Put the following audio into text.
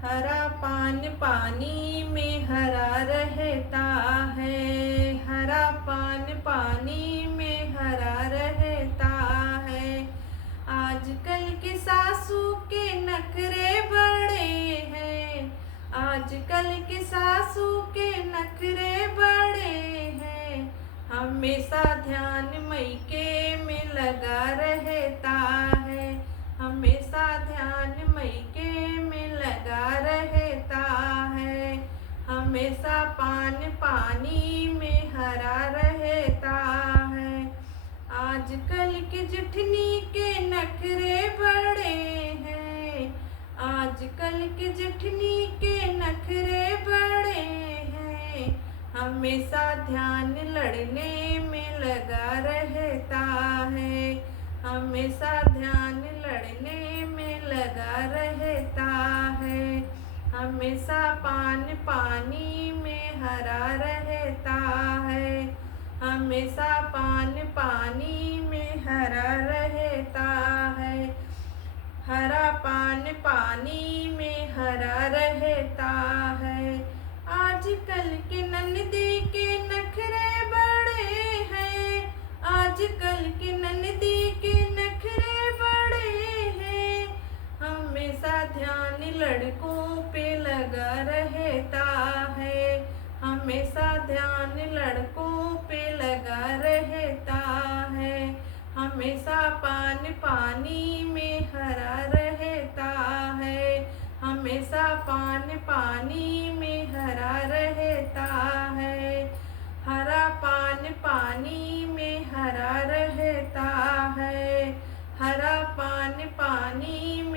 हरा पान पानी में हरा रहता है। हरा पान पानी में हरा रहता है। आजकल के सासू के नखरे बड़े हैं। आजकल के सासू के नखरे बड़े हैं। हमेशा ध्यान मैके में लगा रहता है। हमेशा ध्यान मैके में लगा रहता है। हमेशा पान पानी में हरा रहता है। आजकल के जेठनी के नखरे बड़े हैं। आजकल के जेठनी के नखरे बड़े हैं। हमेशा ध्यान लड़ने में लगा रहता है। हमेशा ध्यान लड़ने में लगा रहता है। हमेशा पान पानी में हरा रहता है। हमेशा पान पानी में हरा रहता है। हरा पान पानी में हरा रहता है। आजकल के ननदी के नखरे बड़े हैं। आजकल के ननदी के नखरे बड़े हैं। हमेशा ध्यान लड़कों पे लगा रहता है। हमेशा ध्यान लड़कों पे लगा रहता है। हमेशा पान पानी में हरा रहता है। हमेशा पान पानी में हरा रहता है। हरा पान पानी में हरा रहता है। हरा पान पानी में